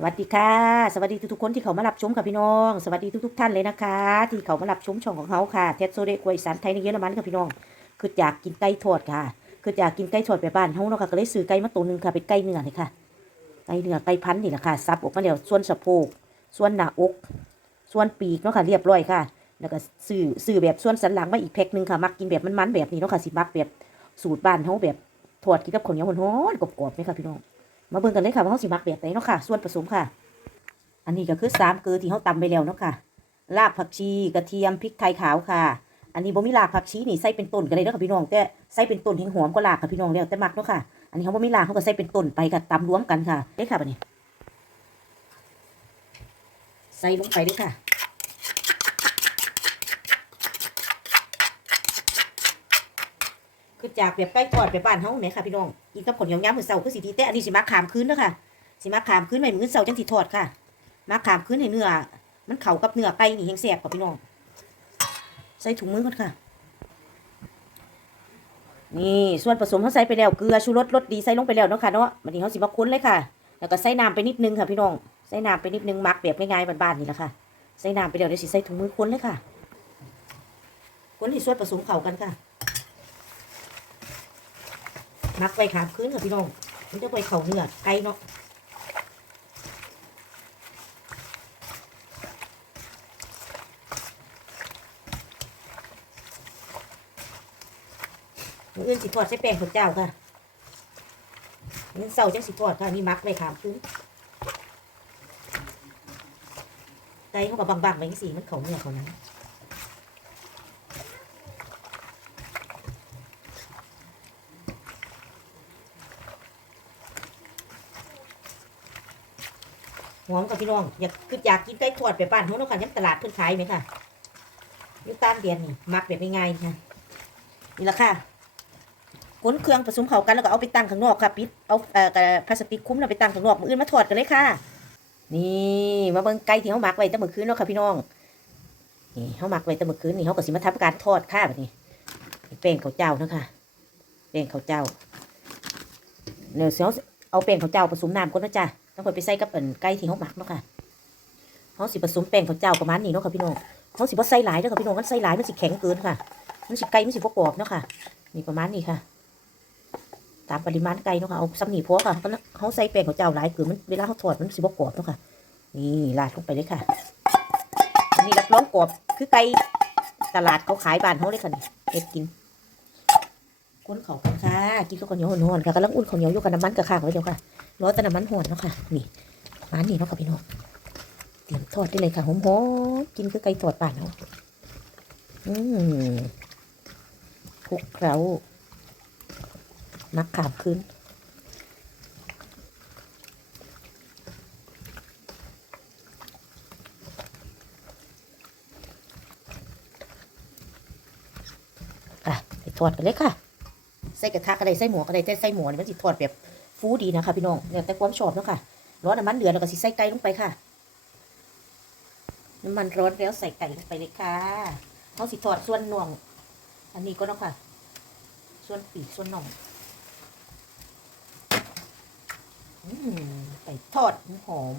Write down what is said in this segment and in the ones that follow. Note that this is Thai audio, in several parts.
สวัสดีค่ะ สวัสดีทุกๆคนที่เขามารับชมค่ะพี่น้อง สวัสดีทุกๆท่านเลยนะคะ ที่เขามารับชมช่องของเขาค่ะเทสโซเดกวยสารไทยในเยอรมันค่ะพี่น้องคืออยากกินไก่ทอดค่ะคืออยากกินไก่ทอดไปบ้านเขาเนาะค่ะก็เลยซื้อไก่มาตัวหนึงค่ะเป็นไก่เนื้อเลยค่ะไก่เนื้อไก่พันธุ์นี่แหละค่ะซับออกมาแล้วส่วนสะโพกส่วนหน้าอก ส่วนปีกเนาะค่ะเรียบร้อยค่ะ แล้วก็ซื้อซื้อแบบส่วนสันหลังมาอีกแพ็คหนึงค่ะมักกินแบบมันๆแบบนี้เนาะค่ะสิมักแบบสูตรบ้านเขาแบบทอดกินกับข้าวเหนียวร้อนๆกรอบๆไหมค่ะพี่น้อง มาเบิ่งกันเลยค่ะว่าเขาสิมักแบบไหนเนาะค่ะ ส่วนผสมค่ะ อันนี้ก็คือสามเกลือที่เขาตำไปแล้วเนาะค่ะรากผักชีกระเทียมพริกไทยขาวค่ะ อันนี้บ่มีรากผักชีนี่ใส่เป็นต้นกันเลยเนาะค่ะพี่น้องแต่ใส่เป็นต้นแห่งหอมก็รากค่ะพี่น้องแล้วแต่มักเนาะค่ะ อันนี้เขาบ่มีรากเขาก็ใส่เป็นต้นไปค่ะตำรวมกันค่ะเด้ค่ะบัดนี้ ใส่ลงไปเลยค่ะ คือจากแบบใกล้ทอดแบบบ้านเฮาแหมค่ะพี่น้องกินกับผลยำๆมือเช้าคือสิดีแต่อันนี้สิมักขามคืนเด้อค่ะสิมาขามขึ้นไปมื้อเช้าจังสิทอดค่ะมาขามขึ้นให้เนื้อมันเข้ากับเนื้อไก่นี่แห้งแซ่บค่ะพี่น้องใส่ถุงมือก่อนค่ะนี่ส่วนผสมเขาใส่ไปแล้วเกลือชูรสรสดีใส่ลงไปแล้วเนาะค่ะเนาะวันนี้เขาสิมาค้นเลยค่ะ แล้วก็ใส่น้ำไปนิดนึงค่ะพี่น้องใส่น้ำไปนิดนึงมักแบบง่ายๆบ้านๆนี่แหละค่ะใส่น้ำไปแล้วเดี๋ยวสิใส่ถุงมือค้นเลยค่ะค้นให้ส่วนผสมเข้ากันค่ะ หมักไว้ขามคืนค่ะพี่น้อง มันจะไปเข่าเนื้อไก่เนาะมืออื่นสิทอดใส่แป้งข้าวเจ้าค่ะมื้อเสาร์จังสิทอดค่ะ นี่มักไว้ขามคืนไก่เขาก็บางๆไว้สีมันเขาเนื้อเขานั้น หอมกับพี่น้อง อยากคืออยากกินไก่ทอดไปบ้านเขาเนาะค่ะยังตลาดเพิ่นขายไหมค่ะยู่ตามเดียนนี่มักแบบง่ายๆค่ะนี่ละค่ะก้นเครื่องผสมเข้ากันแล้วก็เอาไปตั้งข้างนอกค่ะปิดเอาเอ่อกระพลาสติกคุ้มแล้วไปตั้งข้างนอกมืออื่นมาถอดกันเลยค่ะ นี่มาเบิ่งไก่ที่เขาหมักไว้ตั้งมื้อคืนเนาะค่ะพี่น้องนี่เขาหมักไว้ตั้งมื้อคืนนี่เขาก็สิมาทำการทอดค่ะแบบนี้แป้งข้าวเจ้านะค่ะแป้งข้าวเจ้าเดี๋ยวเขาเอาแป้งข้าวเจ้าผสมน้ำก่อนนะจ๊ะ ต้องคอยไปใส่กับเอิ่นไก่ที่เขาหมักเนาะค่ะเขาสิผสมแป้งข้าวเจ้าประมาณนี้เนาะค่ะพี่น้องเขาสิบ่ใส่หลายเด้อค่ะพี่น้องมันใส่หลายมันสิแข็งเกินค่ะ มันสิไก่มันสิบ่กรอบเนาะค่ะนี่ประมาณนี้ค่ะ ตามปริมาณไก่เนาะค่ะเอาซ้ำหนี่พอค่ะเขาใส่แป้งของเจ้าหลายคือมันเวลาเขาทอดมันสิบกรอบเนาะค่ะ นี่ราดลงไปเลยค่ะอันนี่รับรองกรอบคือไก่ตลาดเขาขายบ้านเขาเลยค่ะนี่เอ็ดกิน ก้นเขากันค่ะ กินข้าวเหนียวหอนๆค่ะกำลังอุ่นข้าวเหนียวอยู่กับน้ำมันกระข้างไว้เดียวค่ะรอแต่น้ำมันหอนเนาะค่ะ นี่มาณนี้เนาะค่ะพี่น้อง เตรียมทอดได้เลยค่ะหอมๆกินคือไก่ทอดบ้านเขาอืมคลุกเคล้านักขามขึ้นไปทอดกันเลยค่ะ ใส่กระทะก็ได้ใส่หมูก็ได้แต่ใส่หมูนี่มันสิทอดแบบฟูดีนะคะพี่น้องแล้วแต่ความชอบเนาะค่ะร้อนน้ำมันเดือดแล้วก็สิใส่ไก่ลงไปค่ะ น้ำมันร้อนแล้วใส่ไก่ลงไปเลยค่ะเขาสิทอดส่วนน่วงอันนี้ก็เนาะค่ะ ส่วนปีกส่วนน่องอืมไก่ทอดหอม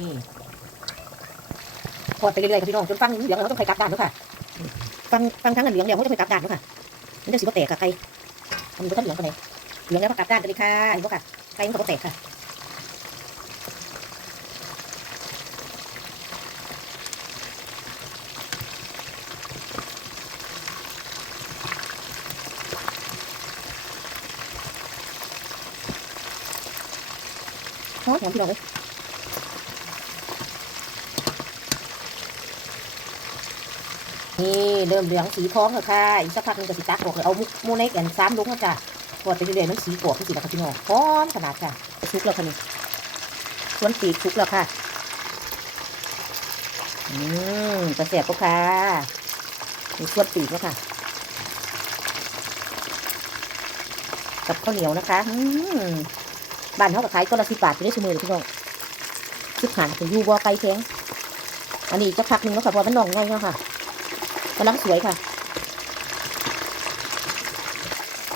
นี่ทอดไปเรื่อยๆค่ะพี่น้องจนฟังเหลืองเราต้องไปกลับด้านด้วยค่ะ ฟังฟังทั้งอันเหลืองเดี๋ยวเขาจะไปกลับด้านด้วยค่ะมันจะสิบแตกกับไก่ทำดูท่านเหลืองกันเลยเหลืองแล้วก็กลับด้านกันเลยค่ะอันนี้ก็ค่ะไก่มันก็แตกค่ะหอมหอมพี่น้องเลย นี่เริ่มเหลืองสีทองแล้วค่ะอีกสักพักนึงก็สิตักออกเลยเอามุกมูในแก่นซ้ำลงแล้วจ้ะทอดไปเรื่อยๆมันสีกรอบมันสีแล้วค่ะพี่น้องหอมขนาดค่ะชุกแล้วค่ะนี่ส่วนปีกชุกแล้วค่ะอืมกระเสียบก็ค่ะมีส่วนปีกแล้วค่ะกับข้าวเหนียวนะคะอืมบ้านเขาก็ขายก็ละสิบบาทไปได้ชั่วโมงเลยพี่น้องสิบหานถึงยูบัวไก่แข็งอันนี้จะพักหนึ่งแล้วค่ะพราะมันน่องง่ายเนาะค่ะ กำลังสวยค่ะ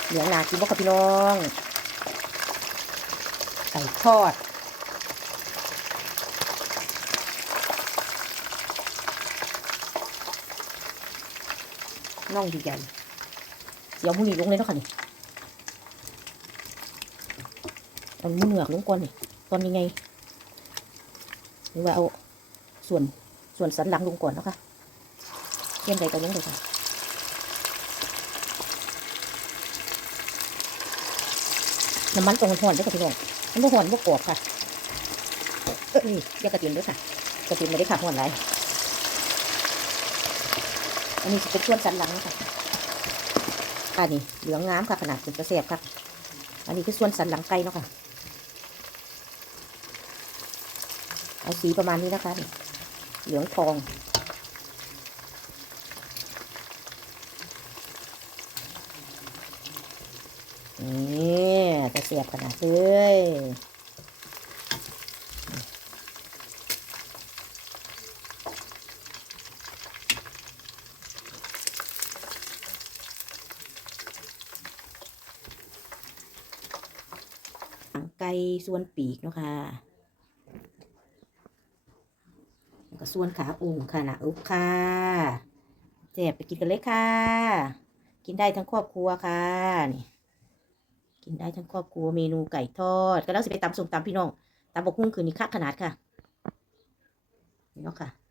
เหลืองหนากินบ่ค่ะพี่น้องไก่ทอดน่องใหญ่เสียวมูนี่ลงเลยเนาะค่ะนี่เอาหมูเหนือกลงก่อนนี่ตอนยังไงหรือว่าเอาส่วนส่วนสันหลังลงก่อนเนาะค่ะ เยี่ยมใจตัวนี้เลยค่ะน้ำมันตรงมันห่อนด้วยค่ะพี่น้องมันบ่ห่อนบ่กรอบค่ะเอ้ยนี่เดี๋ยวกระเทียมด้วยค่ะกระเทียมไม่ได้ขาห่อนไรอันนี้จะเป็นส่วนสันหลังนะคะอันนี้เหลืองงามค่ะขนาดเป็นกระเสียบค่ะ อันนี้คือส่วนสันหลังไก่เนาะค่ะเอาสีประมาณนี้นะคะ เหลืองทอง นี่จะเสียบขนาดเลยหางไก่ส่วนปีกเนาะค่ะแล้วก็ส่วนขาอุ่งค่ะนะอุ๊บค่ะเจ็บไปกินกันเลยค่ะ กินได้ทั้งครอบครัวค่ะนี่ กินได้ทั้งครอบครัวเมนูไก่ทอดก็แล้วสิไปตำส้มตำพี่น้องตำบกหุ้งคืนนี้คักขนาดค่ะนี่เนาะค่ะ